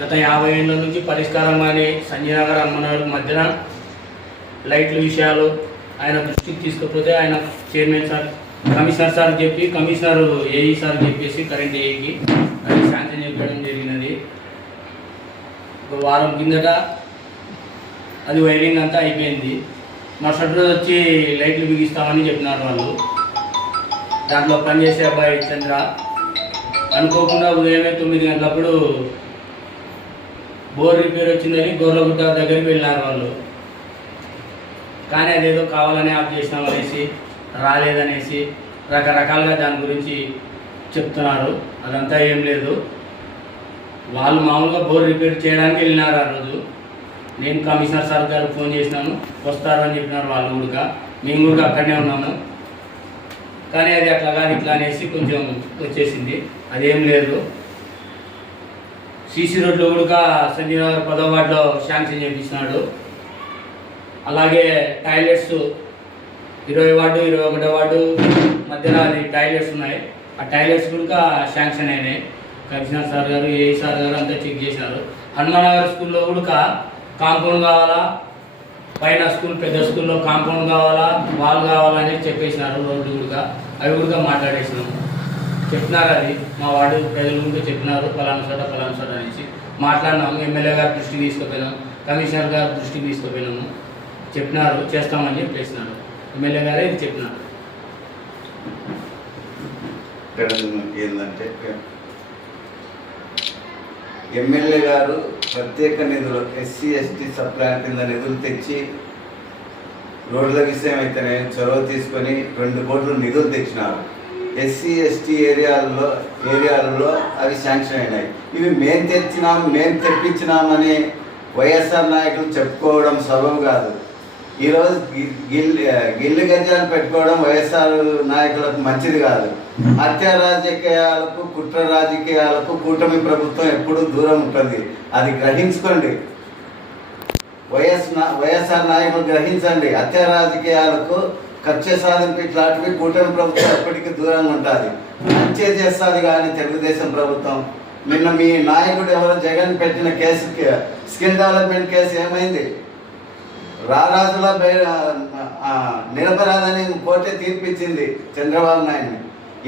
గత 50 ఏళ్ళ నుంచి పరిష్కారం కానీ సంజయ్ నగర్ హనుమనగర్ మధ్యన లైట్ల విషయాలు ఆయన దృష్టికి తీసుకపోతే ఆయన చైర్మన్ సార్ కమిషనర్ సార్ చెప్పి కమిషనర్ ఏఈ సార్ చెప్పేసి కరెంట్ ఏఈకి అది శాంక్షన్ చెప్పడం జరిగినది. ఒక వారం కిందట అది వైరింగ్ అంతా అయిపోయింది. మరుసటి రోజు వచ్చి లైట్లు బిగిస్తామని చెప్పినారు వాళ్ళు. దాంట్లో పనిచేసే అబ్బాయి చంద్ర అనుకోకుండా ఉదయమే 9 గంటలప్పుడు బోర్ రిపేర్ వచ్చిందని గోర్లగుట్ట దగ్గరికి వెళ్ళినారు వాళ్ళు. కానీ అదేదో కావాలని ఆఫ్ చేసినామనేసి రాలేదనేసి రకరకాలుగా దాని గురించి చెప్తున్నారు. అదంతా ఏం లేదు. వాళ్ళు మామూలుగా బోర్ రిపేర్ చేయడానికి వెళ్ళినారు. ఆ రోజు నేను కమిషనర్ సార్ గారికి ఫోన్ చేసినాను, వస్తారని చెప్పినారు వాళ్ళు కూడా. మేము కూడా అక్కడనే ఉన్నాము. కానీ అది అట్లా కానీ ఇట్లా అనేసి కొంచెం వచ్చేసింది. అదేం లేదు. సీసీ రోడ్లు కూడా సంజయ్ నగర్ 10వ వార్డులో శాంక్షన్ చేయించినాడు. అలాగే టాయిలెట్స్ 20 వార్డు 21వ వార్డు మధ్యన అది టాయిలెట్స్ ఉన్నాయి. ఆ టాయిలెట్స్ కూడా శాంక్షన్ అయినాయి. కమిషనర్ సార్ గారు ఏఈ సార్ గారు అంతా చెక్ చేశారు. హనుమనగర్ స్కూల్లో కూడా కాంపౌండ్ కావాలా, పైన స్కూల్ పెద్ద స్కూల్లో కాంపౌండ్ కావాలా, వాల్ కావాలని చెప్పేసినారు. రోడ్లు కూడా అవి కూడా మాట్లాడేసినాము. చెప్పినారు. అది మా వార్డు ప్రజలు కూడా చెప్పినారు, పలానా చోట అనేసి మాట్లాడినాము. ఎమ్మెల్యే గారి దృష్టికి తీసుకుపోయినాం, కమిషనర్ గారి దృష్టికి తీసుకుపోయినాము. చెప్పినారు చేస్తామని చెప్పేసినారు. ఎమ్మెల్యే గారే ఇది చెప్పినారు. ఏంటంటే ఎమ్మెల్యే గారు ప్రత్యేక నిధులు ఎస్సీ ఎస్టీ సప్లాన్ కింద నిధులు తెచ్చి రోడ్ల విషయం అయితేనే చొరవ తీసుకొని 2 కోట్లు నిధులు తెచ్చినారు. ఎస్సీ ఎస్టీ ఏరియాలలో అవి శాంక్షన్ అయినాయి. ఇవి మేము తెప్పించినామని వైఎస్ఆర్ నాయకులు చెప్పుకోవడం సబబు కాదు. ఈరోజు గిల్లు గజ్జాలు పెట్టుకోవడం వైఎస్ఆర్ నాయకులకు మంచిది కాదు. హత్య రాజకీయాలకు కుట్ర రాజకీయాలకు కూటమి ప్రభుత్వం ఎప్పుడూ దూరం ఉంటుంది. అది గ్రహించుకోండి. వైఎస్ఆర్ నాయకులు గ్రహించండి. హత్య రాజకీయాలకు కక్ష సాధింపు ఇట్లాంటివి కూటమి ప్రభుత్వం ఎప్పటికీ దూరంగా ఉంటుంది. మంచి చేస్తుంది కానీ తెలుగుదేశం ప్రభుత్వం. నిన్న మీ నాయకుడు ఎవరో జగన్ పెట్టిన కేసు స్కిల్ డెవలప్మెంట్ కేసు ఏమైంది? రారాజుల నిరపరాధని కోర్టే తీర్పిచ్చింది చంద్రబాబు నాయుడిని.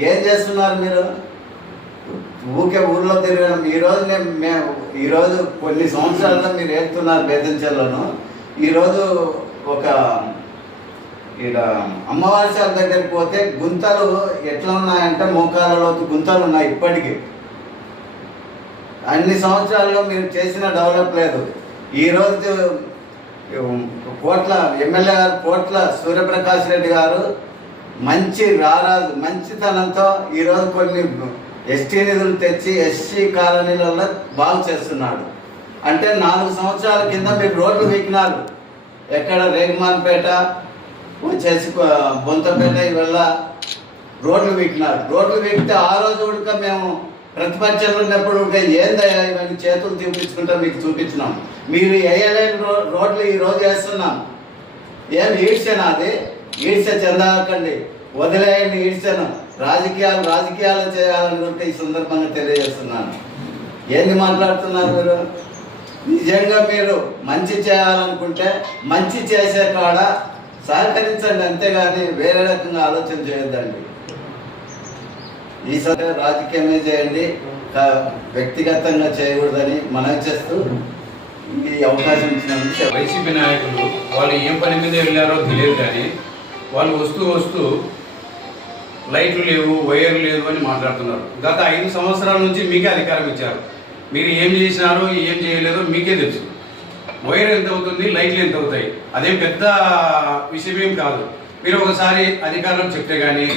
ఏం చేస్తున్నారు మీరు? ఊకే ఊర్లో తిరగడం. ఈరోజు కొన్ని సంవత్సరాల్లో మీరు ఏడుతున్నారు బేతంచెల్లోను. ఈరోజు ఒక ఇక్కడ అమ్మవారి శాల దగ్గరికి పోతే గుంతలు ఎట్లా ఉన్నాయంటే మోకాలలో గుంతలు ఉన్నాయి ఇప్పటికీ. అన్ని సంవత్సరాల్లో మీరు చేసిన డెవలప్ లేదు. ఈరోజు ఎమ్మెల్యే గారు కోట్ల సూర్యప్రకాష్ రెడ్డి గారు మంచితనంతో ఈరోజు కొన్ని ఎస్టీ నిధులు తెచ్చి ఎస్సీ కాలనీలలో బాగు చేస్తున్నాడు. అంటే 4 సంవత్సరాల కింద మీరు రోడ్లు వీకినారు. ఎక్కడ రేగుమాన్పేట వచ్చేసి బొంతపేట ఇవల్ల రోడ్లు వీకినారు. రోడ్లు వీకితే ఆ రోజు కూడా మేము ప్రతిపక్షంలో ఉన్నప్పుడు ఏందయ్యా ఇవన్నీ చేతులు చూపించుకుంటా మీకు చూపించినాం. మీరు వేయలేని రోడ్లు ఈరోజు వేస్తున్నాం. ఏం ఈడ్చనా? అది ఈడ్చ చెందకండి, వదిలేయండి ఈడ్చను. రాజకీయాలు చేయాలనుకుంటే ఈ సందర్భంగా తెలియజేస్తున్నాను. ఏంది మాట్లాడుతున్నారు మీరు? నిజంగా మీరు మంచి చేయాలనుకుంటే మంచి చేసే కాడ సహకరించండి, అంతేగాని వేరే రకంగా ఆలోచన చేయొద్దండి. ఈసారి రాజకీయమే చేయండి, వ్యక్తిగతంగా చేయకూడదని మనవి చేస్తూ ఈ అవకాశం ఇచ్చినందుకు. వైసీపీ నాయకులు వాళ్ళు ఏం పని మీద వెళ్ళారో తెలియదు, కానీ వాళ్ళు వస్తూ లైట్లు లేవు, వైర్లు లేవు అని మాట్లాడుతున్నారు. గత 5 సంవత్సరాల నుంచి మీకే అధికారం ఇచ్చారు. మీరు ఏం చేసినారో ఏం చేయలేదో మీకే తెలుసు. వైర్ ఎంత అవుతుంది, లైట్లు ఎంత అవుతాయి, అదేం పెద్ద విషయం కాదు. మీరు ఒకసారి అధికారం చెప్తే కానీ,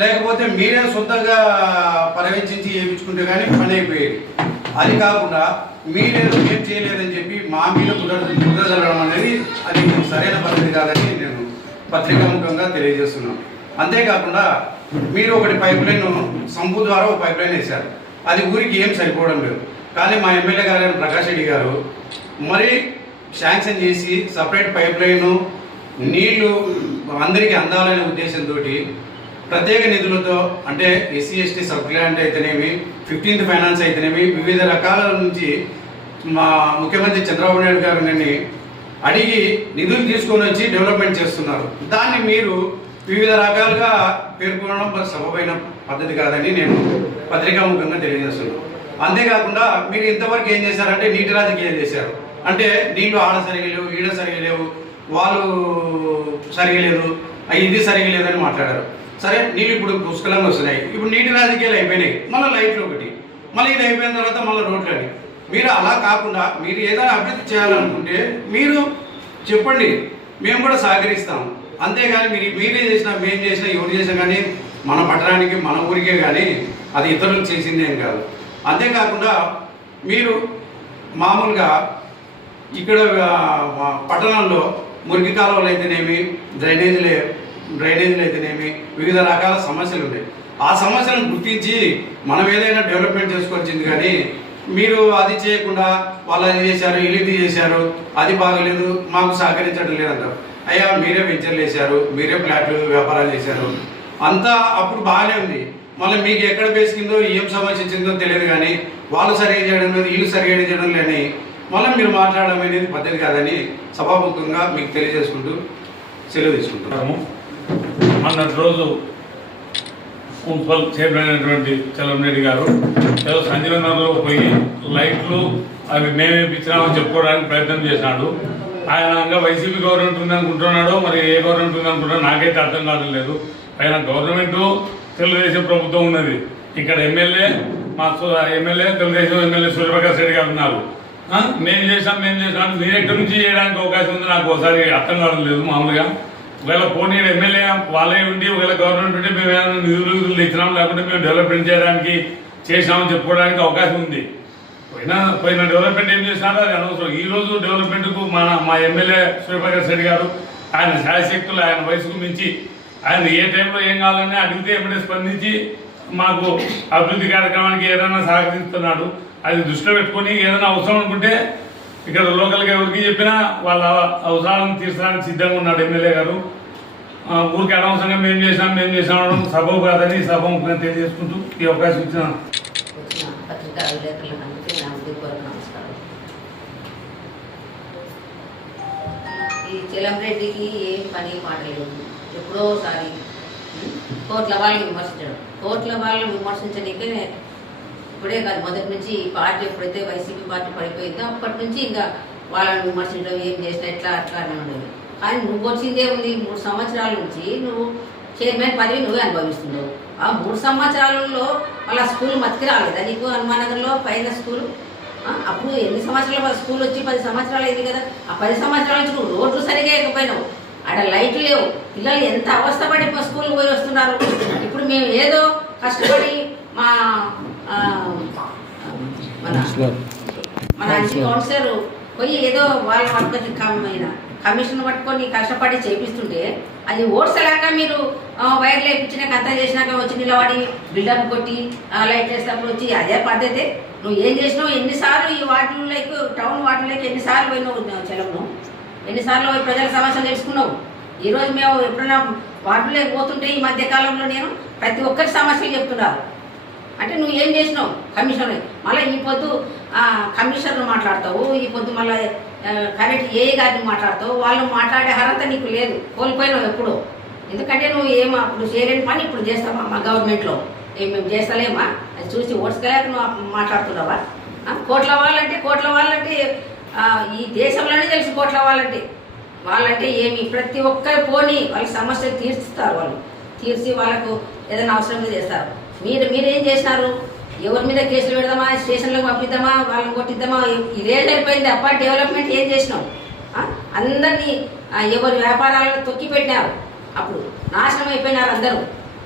లేకపోతే మీరే సొంతంగా పర్యవేక్షించి చేయించుకుంటే కానీ పని అయిపోయేది. అది కాకుండా మీరేదో ఏం చేయలేదని చెప్పి మా మీద కుదరదలడం అనేది అది సరైన పద్ధతి కాదని నేను పత్రికాముఖంగా తెలియజేస్తున్నాను. అంతేకాకుండా మీరు ఒకటి పైప్ లైన్ సంపు ద్వారా ఒక పైప్ లైన్ వేశారు. అది ఊరికి ఏం సరిపోవడం లేదు. కానీ మా ఎమ్మెల్యే గారు ప్రకాష్ రెడ్డి గారు మరి శాంక్షన్ చేసి సపరేట్ పైప్ లైను నీళ్లు అందరికీ అందాలనే ఉద్దేశంతో ప్రత్యేక నిధులతో, అంటే ఎస్సీ ఎస్టీ సబ్ గ్రాంట్ అయితేనేమి, 15th ఫైనాన్స్ అయితేనేమి, వివిధ రకాల నుంచి మా ముఖ్యమంత్రి చంద్రబాబు నాయుడు గారిని అడిగి నిధులు తీసుకొని వచ్చి డెవలప్మెంట్ చేస్తున్నారు. దాన్ని మీరు వివిధ రకాలుగా పేర్కొనడం సబబైన పద్ధతి కాదని నేను పత్రికాముఖంగా తెలియజేస్తున్నాను. అంతేకాకుండా మీరు ఇంతవరకు ఏం చేశారంటే నీటి రాజకీయాలు చేశారు. అంటే నీళ్లు ఆడ సరిగా లేవు, ఈడ సరిగా లేవు, వాళ్ళు సరిగా లేదు, ఇది సరిగా లేదని మాట్లాడారు. సరే, నీళ్ళు ఇప్పుడు పుష్కలంగా వస్తున్నాయి, ఇప్పుడు నీటి రాజకీయాలు అయిపోయినాయి, మళ్ళీ లైట్లు ఒకటి, మళ్ళీ ఇది అయిపోయిన తర్వాత మళ్ళీ రోడ్లు అని. మీరు అలా కాకుండా మీరు ఏదైనా అభివృద్ధి చేయాలనుకుంటే మీరు చెప్పండి, మేము కూడా సహకరిస్తాం. అంతేగాని మీరే చేసినా, మేము చేసినా, ఎవరు చేసినా కానీ మన పట్టణానికి, మన ఊరికే కానీ అది ఇతరులకు చేసిందేం కాదు. అంతేకాకుండా మీరు మామూలుగా ఇక్కడ పట్టణంలో మురికి కాలువలు అయితేనేమి, డ్రైనేజీలు అయితేనేమి, వివిధ రకాల సమస్యలు ఉన్నాయి. ఆ సమస్యలను గుర్తించి మనం ఏదైనా డెవలప్మెంట్ చేసుకోవాల్సింది. కానీ మీరు అది చేయకుండా వాళ్ళు అది చేశారు, ఇది చేశారు, అది బాగలేదు, మాకు సహకరించడం లేదంటారు. అయ్యా, మీరే వెంచర్లు వేశారు, మీరే ఫ్లాట్లు వ్యాపారాలు చేశారు, అంతా అప్పుడు బాగానే ఉంది. మళ్ళీ మీకు ఎక్కడ బేసికిందో ఏం సమస్య వచ్చిందో తెలియదు. కానీ వాళ్ళు సరిగా చేయడం లేదు, వీళ్ళు సరిగా చేయడం లేని మళ్ళీ మీరు మాట్లాడడం అనేది పద్ధతి కాదని సభాముఖంగా మీకు తెలియజేసుకుంటూ సెలవు తీసుకుంటున్నాము. మొన్నటి రోజు మున్సిపల్ చైర్మన్ అయినటువంటి చలంరెడ్డి గారు ఏదో సంజీవనగర్లో పోయి లైట్లు అవి మేమే ఇచ్చినామని చెప్పుకోవడానికి ప్రయత్నం చేసినాడు. ఆయన వైసీపీ గవర్నమెంట్ ఉంది అనుకుంటున్నాడో మరి ఏ గవర్నమెంట్ ఉంది అనుకుంటున్నాడో నాకైతే అర్థం కావట్లేదు. ఆయన గవర్నమెంట్ తెలుగుదేశం ప్రభుత్వం ఉన్నది, ఇక్కడ ఎమ్మెల్యే తెలుగుదేశం ఎమ్మెల్యే సూర్యప్రకాష్ రెడ్డి గారు ఉన్నారు. మేము చేసాం మీరు ఎక్కడి నుంచి చేయడానికి అవకాశం ఉంది నాకు ఒకసారి అర్థం కావడం లేదు. మామూలుగా ఒకవేళ పోనీ ఎమ్మెల్యే వాళ్ళే ఉండి ఒకవేళ గవర్నమెంట్ ఉంటే మేము ఏమైనా నిధులు ఇచ్చినాం, లేకుంటే మేము డెవలప్మెంట్ చేయడానికి చేసామని చెప్పుకోవడానికి అవకాశం ఉంది. పోయిన డెవలప్మెంట్ ఏం చేసినారో అది అనవసరం. ఈ రోజు డెవలప్మెంట్కు మా ఎమ్మెల్యే సూర్యప్రకాష్ రెడ్డి గారు ఆయన శాయశక్తులు, ఆయన వయసుకు మించి ఆయన ఏ టైంలో ఏం కావాలని అడిగితే ఎమ్మటే స్పందించి మాకు అభివృద్ధి కార్యక్రమానికి ఏదైనా సహకరిస్తున్నాడు. అది దృష్టిలో పెట్టుకొని ఏదైనా అవసరం అనుకుంటే ఇక్కడ లోకల్గా ఎవరికి చెప్పినా వాళ్ళ అవసరాలను తీర్చడానికి సిద్ధంగా ఉన్నాడు ఎమ్మెల్యే గారు. ఊరికి అనవసరంగా మేము చేసాం సభకు కాదని సభముఖంగా తెలియజేసుకుంటూ ఈ అవకాశం ఇచ్చిన పత్రికా విలేకరులందరికీ నా హృదయపూర్వక నమస్కారం. ఈ చలంరెడ్డికి ఏం పని మాటలేదు. ఎప్పుడోసారి కోట్ల వాళ్ళని విమర్శించడం, కోట్ల వాళ్ళని విమర్శించడానికే ఇప్పుడే కాదు, మొదటి నుంచి ఈ పార్టీ ఎప్పుడైతే వైసీపీ పార్టీ పడిపోయిందో అప్పటి నుంచి ఇంకా వాళ్ళని విమర్శించడం, ఏం చేసినా ఎట్లా అట్లానే ఉండేది. కానీ నువ్వు వచ్చిందే ఉంది, 3 సంవత్సరాల నుంచి నువ్వు చైర్మన్ పదవి నువ్వే అనుభవిస్తున్నావు. ఆ 3 సంవత్సరాలలో వాళ్ళ స్కూల్ మతికి రాలేదా నీకు? హనుమానగర్లో పైన స్కూల్ అప్పుడు ఎన్ని సంవత్సరాలు స్కూల్ వచ్చి 10 సంవత్సరాలు అయింది కదా. ఆ 10 సంవత్సరాల నుంచి నువ్వు రోడ్లు సరిగా ఎక్కపోయినావు, ఆడ లైట్లు లేవు, పిల్లలు ఎంత అవస్థపడి స్కూల్కి పోయి వస్తున్నారు. ఇప్పుడు మేము ఏదో కష్టపడి మన కౌన్సిలర్ పోయి ఏదో వాళ్ళ వర్గ కమిషన్ పట్టుకొని కష్టపడి చేపిస్తుంటే అది ఓడ్సలాక మీరు వైర్లు వేయించినాక అంతా చేసినాక వచ్చి నిలబడి బిల్డప్ కొట్టి లైట్ వేసినప్పుడు వచ్చి అదే పద్ధతి. నువ్వు ఏం చేసినావు? ఎన్నిసార్లు ఈ వార్డులకి, టౌన్ వార్డులకి ఎన్నిసార్లు పోయినావు? చెలము ఎన్నిసార్లు పోయి ప్రజల సమస్యలు తెలుసుకున్నావు? ఈరోజు మేము ఎప్పుడైనా వార్డులోకి పోతుంటే ఈ మధ్యకాలంలో నేను ప్రతి ఒక్కరి సమస్యలు చెప్తున్నారు. అంటే నువ్వు ఏం చేసినావు? కమిషనర్ మళ్ళీ ఈ పొద్దు కమిషనర్ మాట్లాడతావు, ఈ పొద్దు మళ్ళీ కరెక్ట్ ఏఐ గారిని మాట్లాడతావు. వాళ్ళు మాట్లాడే అర్హత నీకు లేదు, కోల్పోయినావు ఎప్పుడు. ఎందుకంటే నువ్వు అప్పుడు చేయలేని పని ఇప్పుడు చేస్తావా? మా గవర్నమెంట్లో మేము చేస్తలేమా? అది చూసి ఓడ్చుకోలేక నువ్వు మాట్లాడుతున్నావా? కోట్ల వాళ్ళంటే ఈ దేశంలోనే తెలుసు కోట్ల వాళ్ళంటే ఏమి ప్రతి ఒక్కరు పోని వాళ్ళ సమస్యలు తీర్చుతారు. వాళ్ళు తీర్చి వాళ్ళకు ఏదైనా అవసరం చేస్తారు. మీరేం చేసినారు? ఎవరి మీద కేసులు పెడదామా, స్టేషన్లకు పంపిద్దామా, వాళ్ళని కొట్టిద్దామా, ఇదే అయిపోయింది. అప్ప డెవలప్మెంట్ ఏం చేసినావు? అందరినీ ఎవరి వ్యాపారాలను తొక్కి పెట్టినారు, అప్పుడు నాశనం అయిపోయినారు అందరూ.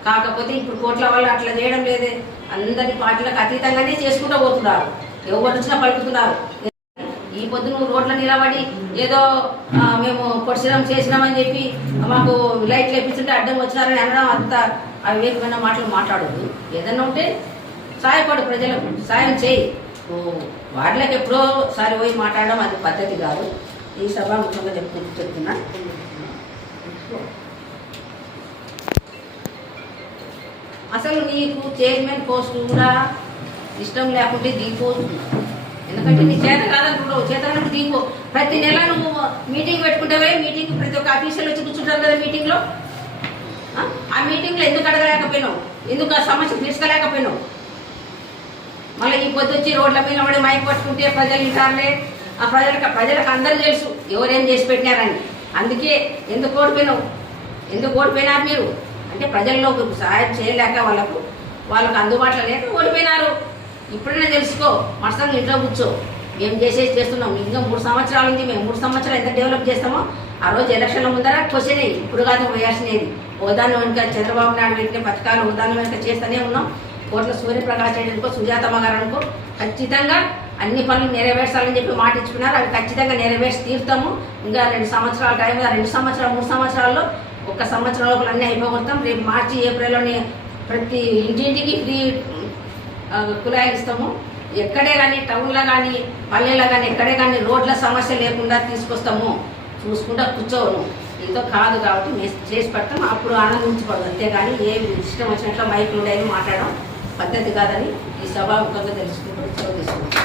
కాకపోతే ఇప్పుడు కోట్ల వాళ్ళు అట్లా చేయడం లేదే, అందరి పార్టీలకు అతీతంగానే చేసుకుంటూ పోతున్నారు, ఎవరు వచ్చినా పలుకుతున్నారు. ఈ పొద్దు నువ్వు రోడ్ల నిలబడి ఏదో మేము పొడిచడం చేసినామని చెప్పి మాకు లైట్లు వేపిస్తుంటే అడ్డం వచ్చినారని అనడం అంత అవివేకమైన మాటలు మాట్లాడద్దు. ఏదన్నా ఉంటే సాయపడు, ప్రజలకు సాయం చేయి. వాటిలోకి ఎప్పుడో సారి పోయి మాట్లాడడం అది పద్ధతి కాదు. ఈ సభాముఖంగా చెప్తున్నా. అసలు నీకు చైర్మన్ పోస్ట్ కూడా ఇష్టం లేకుంటే దిగిపోతుంది. ఎందుకంటే నీ చేత కాదనుకుంటావు, చేత నీకు ప్రతి నెల నువ్వు మీటింగ్ పెట్టుకుంటావే, మీటింగ్ ప్రతి ఒక్క ఆఫీసర్లు వచ్చి కూర్చుంటారు కదా మీటింగ్లో. ఆ మీటింగ్లో ఎందుకు అడగలేకపోయినావు, ఎందుకు ఆ సమస్య తీర్చుకోలేకపోయినావు? మళ్ళీ ఈ పొద్దు వచ్చి రోడ్ల మీద పడి మైక్ పట్టుకుంటే ప్రజలు వింటారులే, ఆ ప్రజలకు అందరూ తెలుసు ఎవరేం చేసి పెట్టినారని. అందుకే ఎందుకు ఓడిపోయినారు మీరు అంటే ప్రజల్లో సహాయం చేయలేక వాళ్ళకు అందుబాటులో లేక ఓడిపోయినారు. ఇప్పుడైనా తెలుసుకో, మస్తు ఇంట్లో కూర్చో, మేము చేస్తున్నాం. ఇంకా 3 సంవత్సరాలు ఉంది, మేము 3 సంవత్సరాలు ఎంత డెవలప్ చేస్తామో ఆ రోజు ఎలక్షన్ల ముందర క్వశ్చన్ ఇప్పుడు కాదు వేయాల్సినది. హోదాను వెనుక చంద్రబాబు నాయుడు పెట్టిన పథకాలు హోదాను వెనుక చేస్తూనే ఉన్నాం. కోట్ల సూర్యప్రకాష్ రెడ్డి అనుకో, సుజాతమ్మ గారు అనుకో, ఖచ్చితంగా అన్ని పనులు నెరవేర్చాలని చెప్పి మాట ఇచ్చుకున్నారు. అవి ఖచ్చితంగా నెరవేర్చి తీరుతాము. ఇంకా 2 సంవత్సరాల టైం, 2 సంవత్సరాలు 3 సంవత్సరాల్లో 1 సంవత్సరం లోపల అన్నీ అయిపోగొడతాం. రేపు మార్చి ఏప్రిల్లోనే ప్రతి ఇంటింటికి ఫ్రీ కుళాయిలు ఇస్తాము. ఎక్కడే కానీ టౌన్లో కానీ పల్లెల్లో కానీ ఎక్కడే కానీ రోడ్ల సమస్య లేకుండా తీసుకొస్తాము. చూసుకుంటా కూర్చోను, ఇంతో కాదు కాబట్టి మేము చేసి పెడతాం. అప్పుడు ఆనందించకూడదు, అంతేగాని ఏ ఇష్టం వచ్చినట్లు మైకులు ఉండేది మాట్లాడడం పద్ధతి కాదని ఈ సభాముఖంగా తెలుసుకుంటూ తీసుకుంటాం.